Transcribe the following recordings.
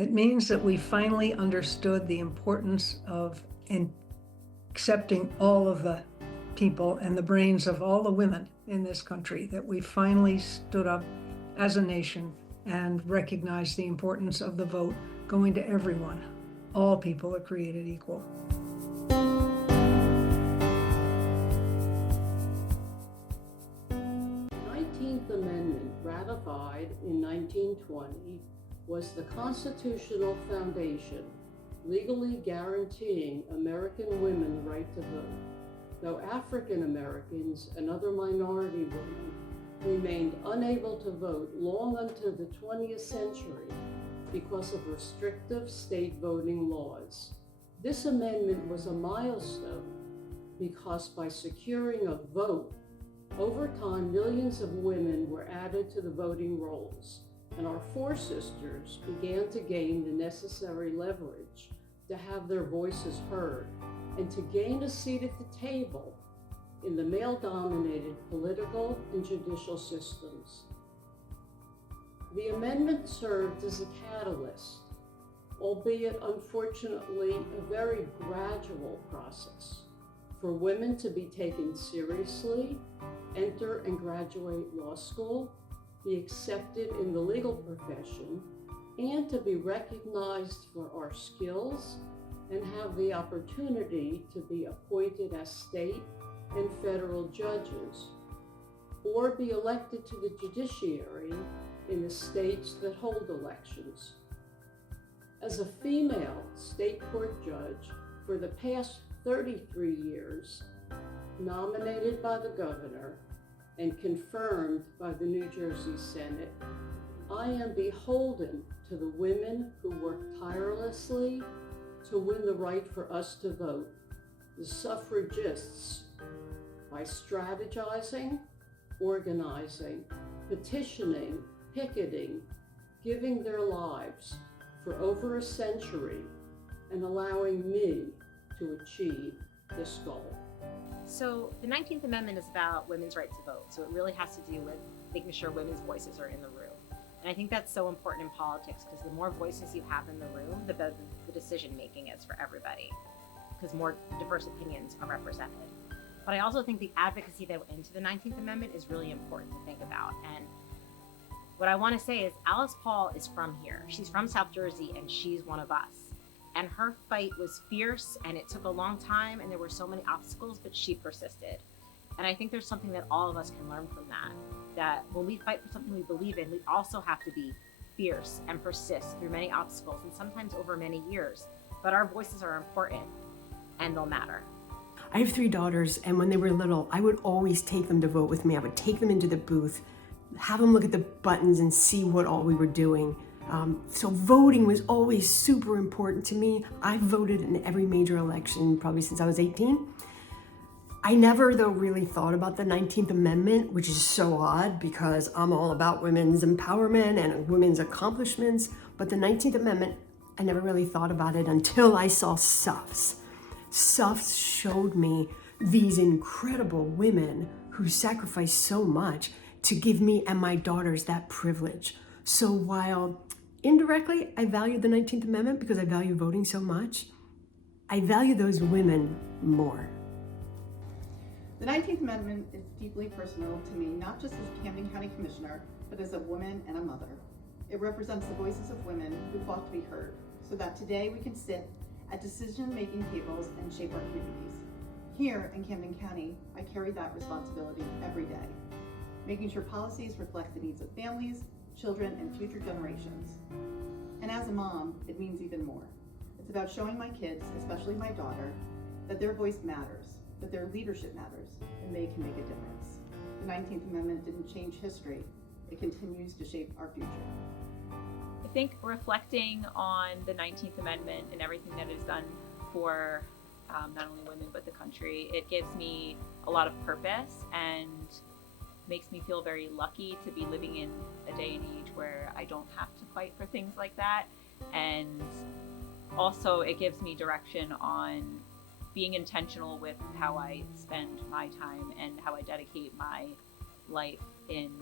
It means that we finally understood the importance of accepting all of the people and the brains of all the women in this country, that we finally stood up as a nation and recognized the importance of the vote going to everyone. All people are created equal. The 19th Amendment, ratified in 1920, was the constitutional foundation legally guaranteeing American women the right to vote, though African Americans and other minority women remained unable to vote long into the 20th century because of restrictive state voting laws. This amendment was a milestone because by securing a vote, over time millions of women were added to the voting rolls, and our four sisters began to gain the necessary leverage to have their voices heard and to gain a seat at the table in the male-dominated political and judicial systems. The amendment served as a catalyst, albeit unfortunately a very gradual process, for women to be taken seriously, enter and graduate law school, be accepted in the legal profession, and to be recognized for our skills and have the opportunity to be appointed as state and federal judges, or be elected to the judiciary in the states that hold elections. As a female state court judge for the past 33 years, nominated by the governor and confirmed by the New Jersey Senate, I am beholden to the women who work tirelessly to win the right for us to vote, the suffragists, by strategizing, organizing, petitioning, picketing, giving their lives for over a century, and allowing me to achieve this goal. So the 19th Amendment is about women's right to vote. So it really has to do with making sure women's voices are in the room. And I think that's so important in politics because the more voices you have in the room, the better the decision making is for everybody, because more diverse opinions are represented. But I also think the advocacy that went into the 19th Amendment is really important to think about. And what I want to say is Alice Paul is from here. She's from South Jersey and she's one of us. And her fight was fierce and it took a long time and there were so many obstacles, but she persisted. And I think there's something that all of us can learn from that when we fight for something we believe in, we also have to be fierce and persist through many obstacles and sometimes over many years. But our voices are important and they'll matter. I have 3 daughters, and when they were little, I would always take them to vote with me. I would take them into the booth, have them look at the buttons and see what all we were doing. So voting was always super important to me. I voted in every major election probably since I was 18. I never, though, really thought about the 19th Amendment, which is so odd because I'm all about women's empowerment and women's accomplishments. But the 19th Amendment, I never really thought about it until I saw Suffs. Suffs showed me these incredible women who sacrificed so much to give me and my daughters that privilege. So while indirectly I value the 19th Amendment because I value voting so much, I value those women more. The 19th Amendment is deeply personal to me, not just as Camden County Commissioner, but as a woman and a mother. It represents the voices of women who fought to be heard, so that today we can sit at decision-making tables and shape our communities. Here in Camden County, I carry that responsibility every day, making sure policies reflect the needs of families, children, and future generations. And as a mom, it means even more. It's about showing my kids, especially my daughter, that their voice matters, that their leadership matters, and they can make a difference. The 19th Amendment didn't change history. It continues to shape our future. I think reflecting on the 19th Amendment and everything that is done for not only women but the country, it gives me a lot of purpose and makes me feel very lucky to be living in a day and age where I don't have to fight for things like that. And also it gives me direction on being intentional with how I spend my time and how I dedicate my life in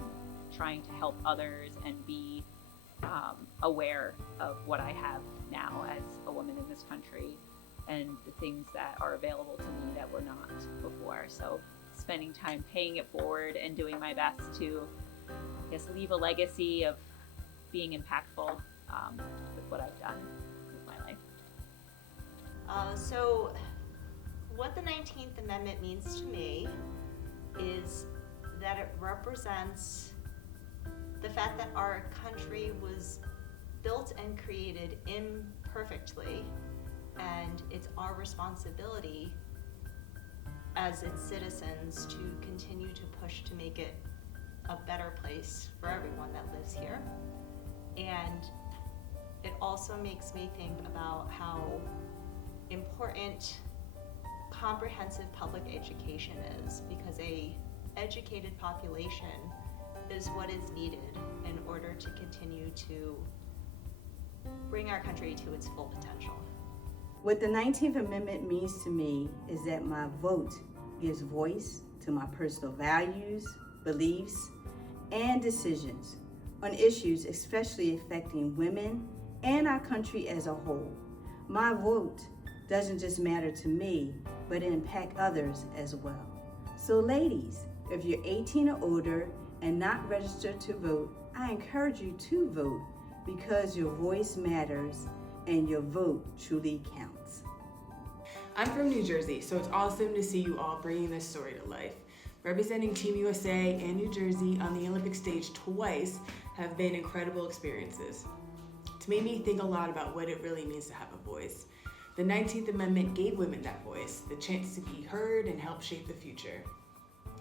trying to help others and be aware of what I have now as a woman in this country and the things that are available to me that were not before. So spending time paying it forward and doing my best to, I guess, leave a legacy of being impactful with what I've done with my life. So what the 19th Amendment means to me is that it represents the fact that our country was built and created imperfectly, and it's our responsibility as its citizens to continue to push to make it a better place for everyone that lives here. And it also makes me think about how important comprehensive public education is, because a educated population is what is needed in order to continue to bring our country to its full potential. What the 19th Amendment means to me is that my vote gives voice to my personal values, beliefs, and decisions on issues especially affecting women and our country as a whole. My vote doesn't just matter to me, but it impacts others as well. So ladies, if you're 18 or older and not registered to vote, I encourage you to vote because your voice matters and your vote truly counts. I'm from New Jersey, so it's awesome to see you all bringing this story to life. Representing Team USA and New Jersey on the Olympic stage twice have been incredible experiences. It's made me think a lot about what it really means to have a voice. The 19th Amendment gave women that voice, the chance to be heard and help shape the future.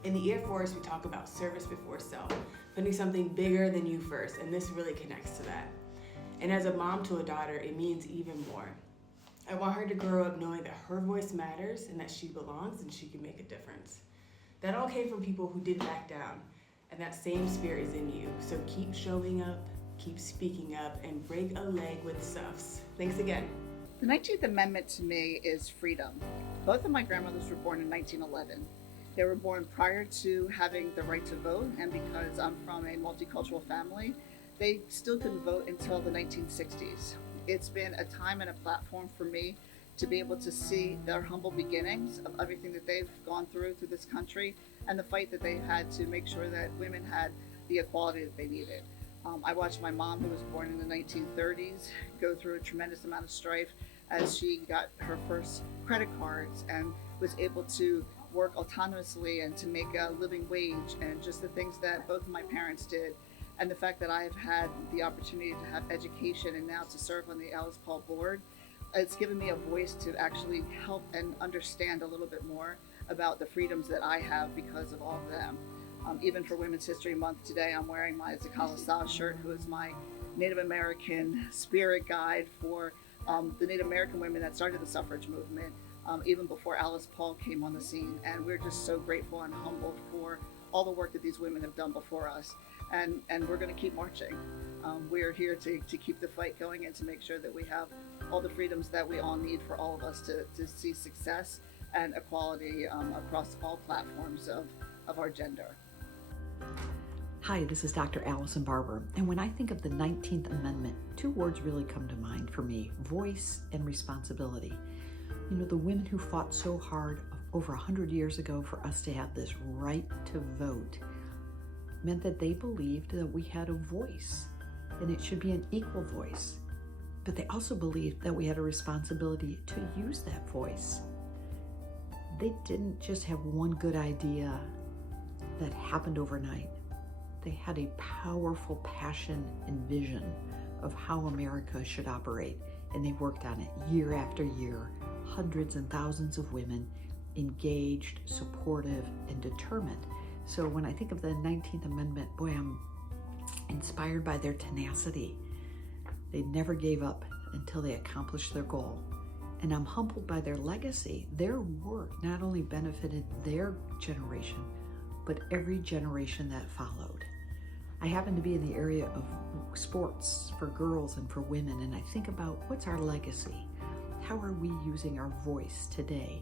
In the Air Force, we talk about service before self, putting something bigger than you first, and this really connects to that. And as a mom to a daughter, it means even more. I want her to grow up knowing that her voice matters and that she belongs and she can make a difference. That all came from people who didn't back down, and that same spirit is in you. So keep showing up, keep speaking up, and break a leg with Suffs. Thanks again. The 19th Amendment to me is freedom. Both of my grandmothers were born in 1911. They were born prior to having the right to vote, and because I'm from a multicultural family, they still couldn't vote until the 1960s. It's been a time and a platform for me to be able to see their humble beginnings of everything that they've gone through this country and the fight that they had to make sure that women had the equality that they needed. I watched my mom, who was born in the 1930s, go through a tremendous amount of strife as she got her first credit cards and was able to work autonomously and to make a living wage, and just the things that both of my parents did. And the fact that I have had the opportunity to have education and now to serve on the Alice Paul board, it's given me a voice to actually help and understand a little bit more about the freedoms that I have because of all of them. Even for Women's History Month today, I'm wearing my Zakala Sa shirt, who is my Native American spirit guide for the Native American women that started the suffrage movement, even before Alice Paul came on the scene. And we're just so grateful and humbled for all the work that these women have done before us. And we're going to keep marching. We're here to keep the fight going and to make sure that we have all the freedoms that we all need for all of us to see success and equality across all platforms of our gender. Hi, this is Dr. Allison Barber, and when I think of the 19th Amendment, two words really come to mind for me: voice and responsibility. You know, the women who fought so hard over 100 years ago for us to have this right to vote meant that they believed that we had a voice, and it should be an equal voice. But they also believed that we had a responsibility to use that voice. They didn't just have one good idea that happened overnight. They had a powerful passion and vision of how America should operate, and they worked on it year after year. Hundreds and thousands of women engaged, supportive, and determined. So when I think of the 19th Amendment, boy, I'm inspired by their tenacity. They never gave up until they accomplished their goal. And I'm humbled by their legacy. Their work not only benefited their generation, but every generation that followed. I happen to be in the area of sports for girls and for women, and I think about what's our legacy? How are we using our voice today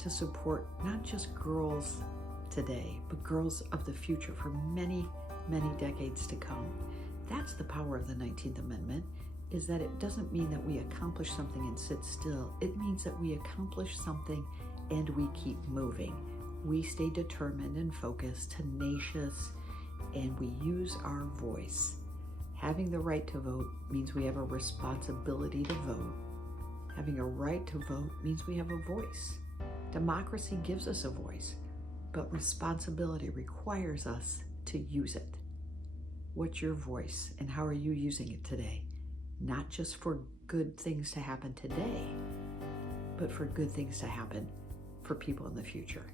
to support not just girls today, but girls of the future for many, many decades to come? That's the power of the 19th Amendment, is that it doesn't mean that we accomplish something and sit still. It means that we accomplish something and we keep moving. We stay determined and focused, tenacious, and we use our voice. Having the right to vote means we have a responsibility to vote. Having a right to vote means we have a voice. Democracy gives us a voice, but responsibility requires us to use it. What's your voice and how are you using it today? Not just for good things to happen today, but for good things to happen for people in the future.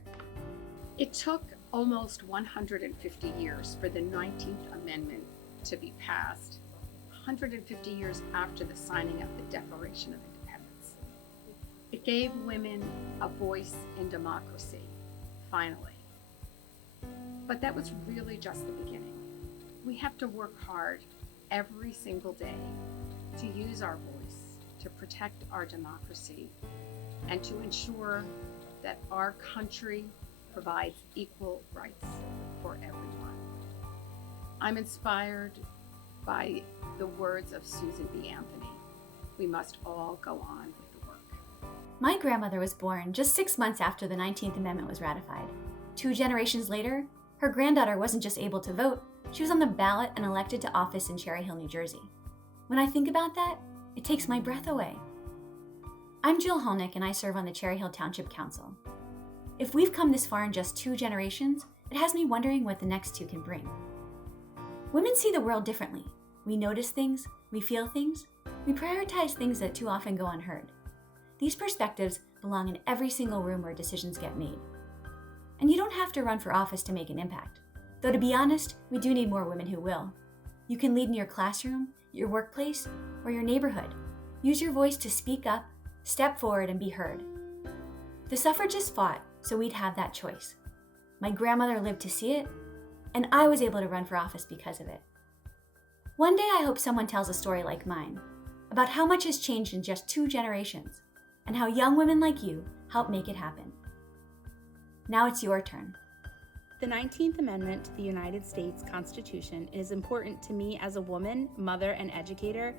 It took almost 150 years for the 19th Amendment to be passed, 150 years after the signing of the Declaration of Independence. It gave women a voice in democracy, finally. But that was really just the beginning. We have to work hard every single day to use our voice, to protect our democracy, and to ensure that our country provides equal rights for everyone. I'm inspired by the words of Susan B. Anthony. We must all go on with the work. My grandmother was born just 6 months after the 19th Amendment was ratified. 2 generations later, her granddaughter wasn't just able to vote, she was on the ballot and elected to office in Cherry Hill, New Jersey. When I think about that, it takes my breath away. I'm Jill Holnick and I serve on the Cherry Hill Township Council. If we've come this far in just 2 generations, it has me wondering what the next 2 can bring. Women see the world differently. We notice things, we feel things, we prioritize things that too often go unheard. These perspectives belong in every single room where decisions get made. And you don't have to run for office to make an impact. Though to be honest, we do need more women who will. You can lead in your classroom, your workplace, or your neighborhood. Use your voice to speak up, step forward, and be heard. The suffragists fought so we'd have that choice. My grandmother lived to see it, and I was able to run for office because of it. One day I hope someone tells a story like mine, about how much has changed in just 2 generations, and how young women like you helped make it happen. Now it's your turn. The 19th Amendment to the United States Constitution is important to me as a woman, mother, and educator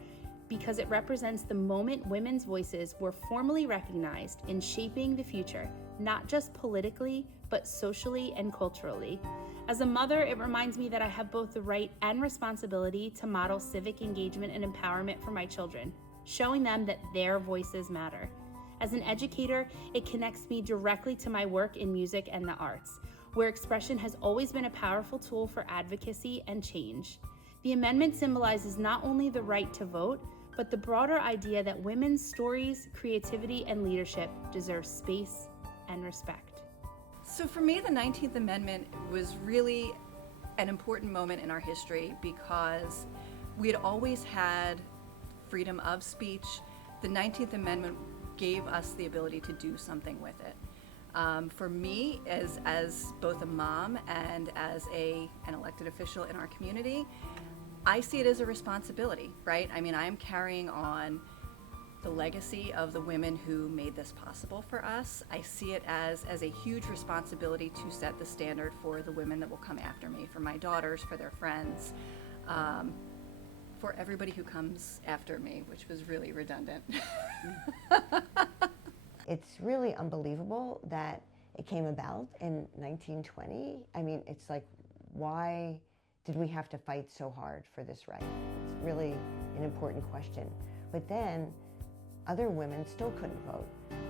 because it represents the moment women's voices were formally recognized in shaping the future, not just politically, but socially and culturally. As a mother, it reminds me that I have both the right and responsibility to model civic engagement and empowerment for my children, showing them that their voices matter. As an educator, it connects me directly to my work in music and the arts, where expression has always been a powerful tool for advocacy and change. The amendment symbolizes not only the right to vote, but the broader idea that women's stories, creativity, and leadership deserve space and respect. So for me, the 19th Amendment was really an important moment in our history because we had always had freedom of speech. The 19th Amendment gave us the ability to do something with it. For me, as both a mom and as an elected official in our community, I see it as a responsibility, right? I mean, I am carrying on the legacy of the women who made this possible for us. I see it as a huge responsibility to set the standard for the women that will come after me, for my daughters, for their friends, for everybody who comes after me, which was really redundant. It's really unbelievable that it came about in 1920. I mean, it's like, why did we have to fight so hard for this right? It's really an important question. But then other women still couldn't vote.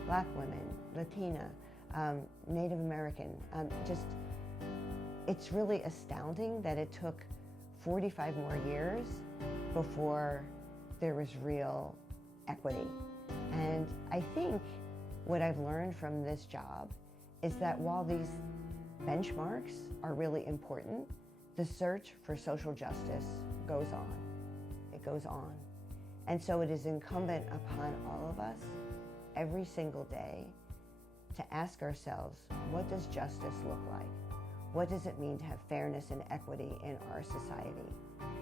Black women, Latina, Native American. It's really astounding that it took 45 more years before there was real equity. And I think what I've learned from this job is that while these benchmarks are really important, the search for social justice goes on. It goes on. And so it is incumbent upon all of us every single day to ask ourselves, what does justice look like? What does it mean to have fairness and equity in our society?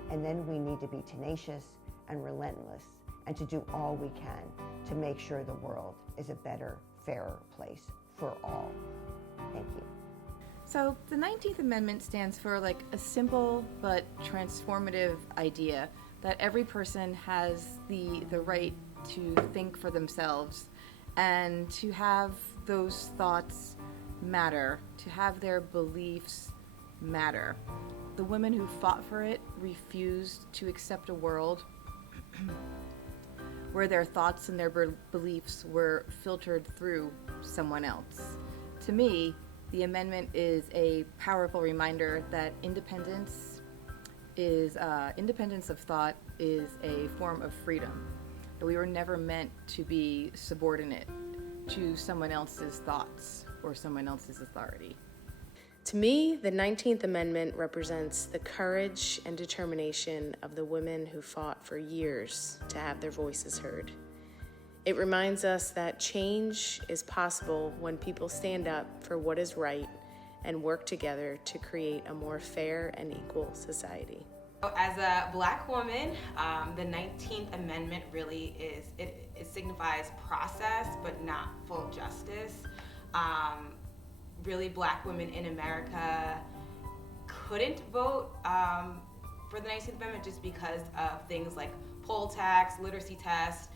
And then we need to be tenacious and relentless and to do all we can to make sure the world is a better, fairer place for all. Thank you. So the 19th Amendment stands for like a simple but transformative idea that every person has the right to think for themselves and to have those thoughts matter, to have their beliefs matter. The women who fought for it refused to accept a world where their thoughts and their beliefs were filtered through someone else. To me, the amendment is a powerful reminder that independence of thought is a form of freedom. That we were never meant to be subordinate to someone else's thoughts or someone else's authority. To me, the 19th Amendment represents the courage and determination of the women who fought for years to have their voices heard. It reminds us that change is possible when people stand up for what is right and work together to create a more fair and equal society. As a Black woman, the 19th Amendment really it signifies process but not full justice. Really, Black women in America couldn't vote for the 19th Amendment just because of things like poll tax, literacy tests,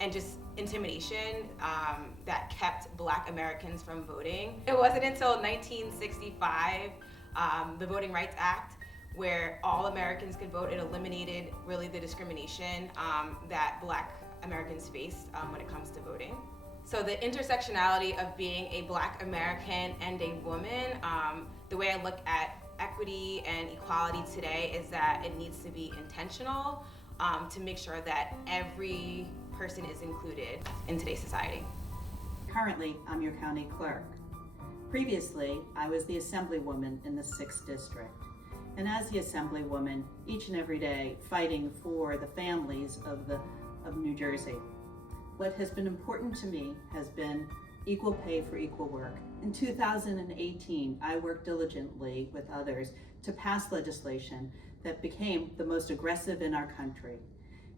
and just intimidation that kept Black Americans from voting. It wasn't until 1965, the Voting Rights Act, where all Americans could vote. It eliminated really the discrimination that Black Americans faced when it comes to voting. So the intersectionality of being a Black American and a woman, the way I look at equity and equality today is that it needs to be intentional to make sure that every person is included in today's society. Currently, I'm your county clerk. Previously, I was the assemblywoman in the 6th district. And as the assemblywoman, each and every day fighting for the families of New Jersey. What has been important to me has been equal pay for equal work. In 2018, I worked diligently with others to pass legislation that became the most aggressive in our country.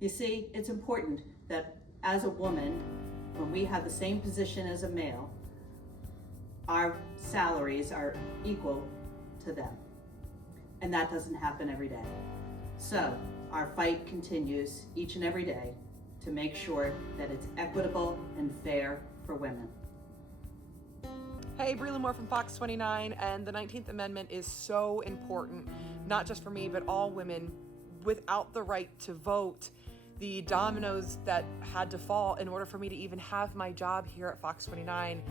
You see, it's important that as a woman, when we have the same position as a male, our salaries are equal to them. And that doesn't happen every day. So our fight continues each and every day to make sure that it's equitable and fair for women. Hey, Brie Lamore from Fox 29, and the 19th Amendment is so important, not just for me, but all women. Without the right to vote, the dominoes that had to fall in order for me to even have my job here at Fox 29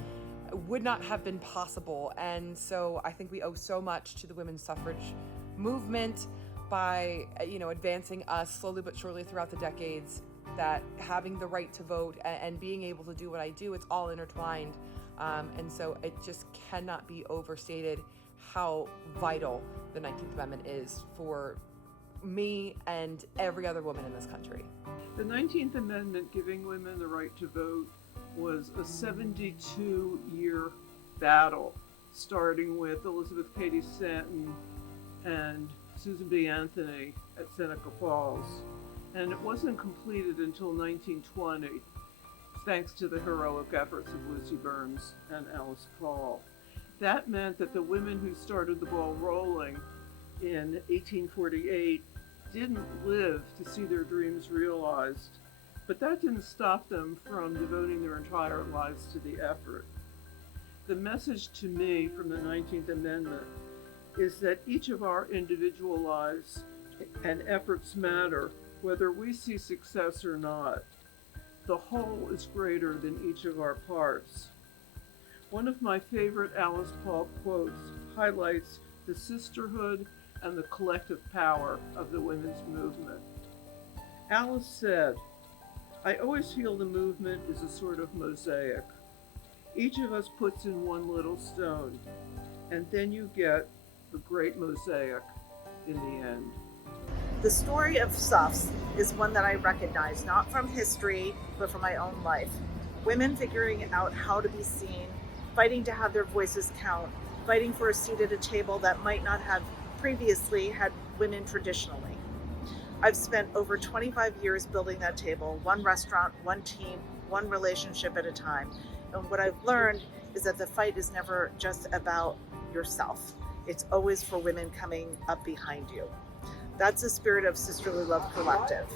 would not have been possible. And so I think we owe so much to the women's suffrage movement by, advancing us slowly but surely throughout the decades, that having the right to vote and being able to do what I do, it's all intertwined. And so it just cannot be overstated how vital the 19th Amendment is for me and every other woman in this country. The 19th Amendment giving women the right to vote was a 72-year battle, starting with Elizabeth Cady Stanton and Susan B. Anthony at Seneca Falls. And it wasn't completed until 1920, thanks to the heroic efforts of Lucy Burns and Alice Paul. That meant that the women who started the ball rolling in 1848 didn't live to see their dreams realized, but that didn't stop them from devoting their entire lives to the effort. The message to me from the 19th Amendment is that each of our individual lives and efforts matter, whether we see success or not. The whole is greater than each of our parts. One of my favorite Alice Paul quotes highlights the sisterhood and the collective power of the women's movement. Alice said, "I always feel the movement is a sort of mosaic. Each of us puts in one little stone, and then you get a great mosaic in the end." The story of Suffs is one that I recognize, not from history, but from my own life. Women figuring out how to be seen, fighting to have their voices count, fighting for a seat at a table that might not have previously had women traditionally. I've spent over 25 years building that table, one restaurant, one team, one relationship at a time. And what I've learned is that the fight is never just about yourself. It's always for women coming up behind you. That's the spirit of Sisterly Love Collective,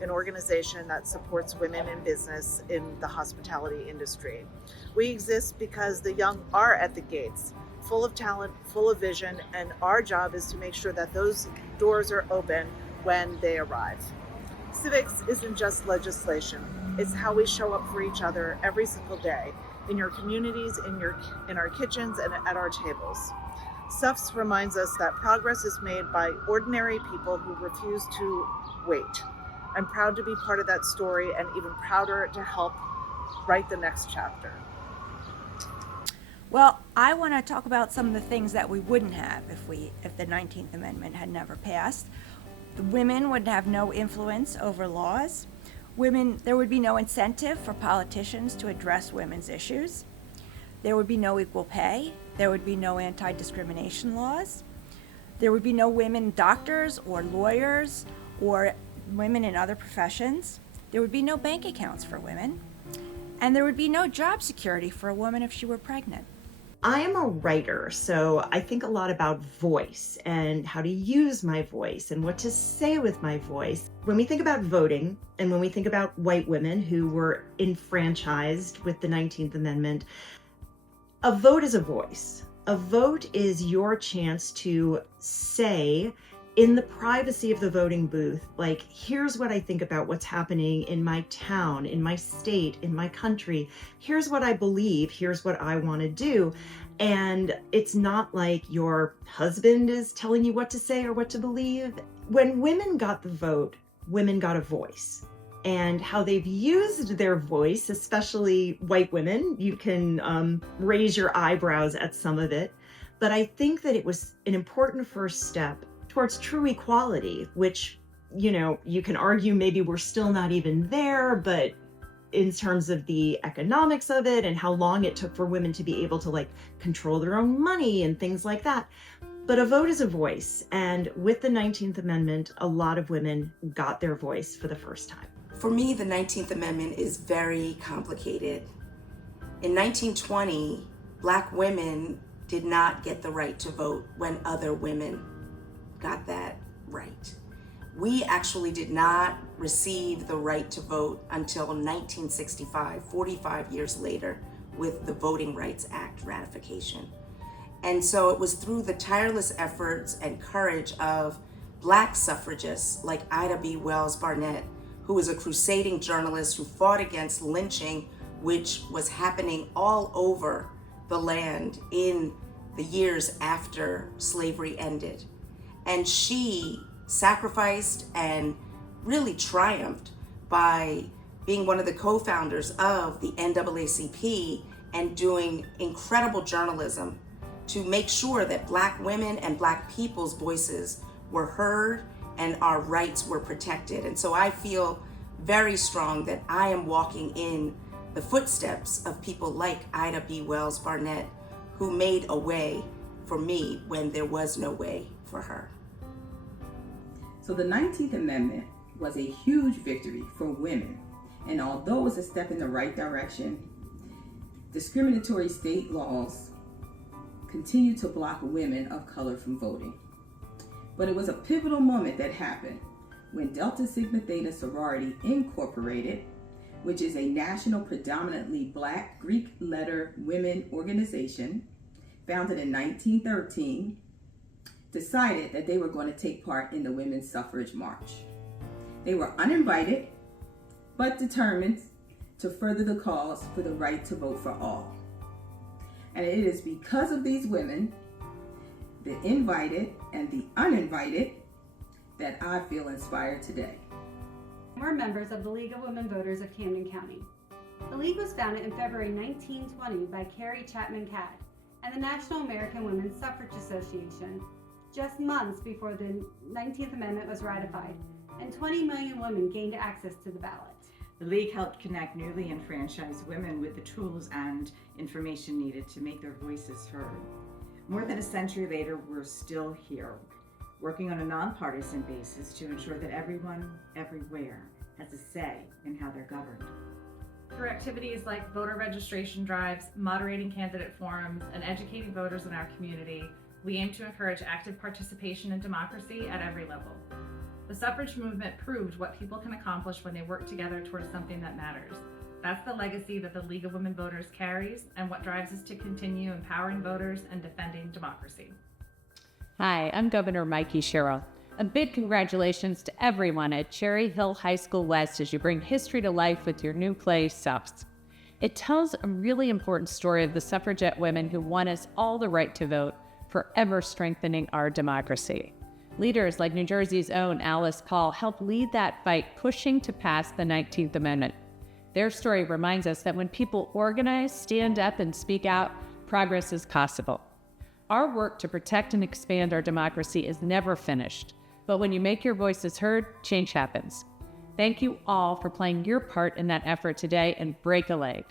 an organization that supports women in business in the hospitality industry. We exist because the young are at the gates, full of talent, full of vision, and our job is to make sure that those doors are open when they arrive. Civics isn't just legislation. It's how we show up for each other every single day, in your communities, in our kitchens, and at our tables. Suffs reminds us that progress is made by ordinary people who refuse to wait. I'm proud to be part of that story and even prouder to help write the next chapter. Well, I want to talk about some of the things that we wouldn't have if the 19th Amendment had never passed. The women would have no influence over laws. There would be no incentive for politicians to address women's issues. There would be no equal pay. There would be no anti-discrimination laws. There would be no women doctors or lawyers or women in other professions. There would be no bank accounts for women. And there would be no job security for a woman if she were pregnant. I am a writer, so I think a lot about voice and how to use my voice and what to say with my voice. When we think about voting and when we think about white women who were enfranchised with the 19th Amendment, a vote is a voice. A vote is your chance to say in the privacy of the voting booth, like, here's what I think about what's happening in my town, in my state, in my country. Here's what I believe. Here's what I want to do. And it's not like your husband is telling you what to say or what to believe. When women got the vote, women got a voice. And how they've used their voice, especially white women, you can raise your eyebrows at some of it. But I think that it was an important first step towards true equality, which, you can argue maybe we're still not even there, but in terms of the economics of it and how long it took for women to be able to control their own money and things like that. But a vote is a voice. And with the 19th Amendment, a lot of women got their voice for the first time. For me, the 19th Amendment is very complicated. In 1920, Black women did not get the right to vote when other women got that right. We actually did not receive the right to vote until 1965, 45 years later, with the Voting Rights Act ratification. And so it was through the tireless efforts and courage of Black suffragists like Ida B. Wells Barnett, who was a crusading journalist who fought against lynching, which was happening all over the land in the years after slavery ended. And she sacrificed and really triumphed by being one of the co-founders of the NAACP and doing incredible journalism to make sure that Black women and Black people's voices were heard and our rights were protected. And so I feel very strong that I am walking in the footsteps of people like Ida B. Wells Barnett, who made a way for me when there was no way for her. So the 19th Amendment was a huge victory for women. And although it was a step in the right direction, discriminatory state laws continue to block women of color from voting. But it was a pivotal moment that happened when Delta Sigma Theta Sorority Incorporated, which is a national predominantly Black Greek letter women organization founded in 1913, decided that they were going to take part in the Women's Suffrage March. They were uninvited, but determined to further the cause for the right to vote for all. And it is because of these women, the invited and the uninvited, that I feel inspired today. We're members of the League of Women Voters of Camden County. The League was founded in February 1920 by Carrie Chapman Catt and the National American Women's Suffrage Association, just months before the 19th Amendment was ratified, and 20 million women gained access to the ballot. The League helped connect newly enfranchised women with the tools and information needed to make their voices heard. More than a century later, we're still here, working on a nonpartisan basis to ensure that everyone, everywhere, has a say in how they're governed. Through activities like voter registration drives, moderating candidate forums, and educating voters in our community, we aim to encourage active participation in democracy at every level. The suffrage movement proved what people can accomplish when they work together towards something that matters. That's the legacy that the League of Women Voters carries and what drives us to continue empowering voters and defending democracy. Hi, I'm Governor Mikie Sherrill. A big congratulations to everyone at Cherry Hill High School West as you bring history to life with your new play, Suffs. It tells a really important story of the suffragette women who won us all the right to vote, forever strengthening our democracy. Leaders like New Jersey's own Alice Paul helped lead that fight, pushing to pass the 19th Amendment. Their story reminds us that when people organize, stand up, and speak out, progress is possible. Our work to protect and expand our democracy is never finished, but when you make your voices heard, change happens. Thank you all for playing your part in that effort today, and break a leg.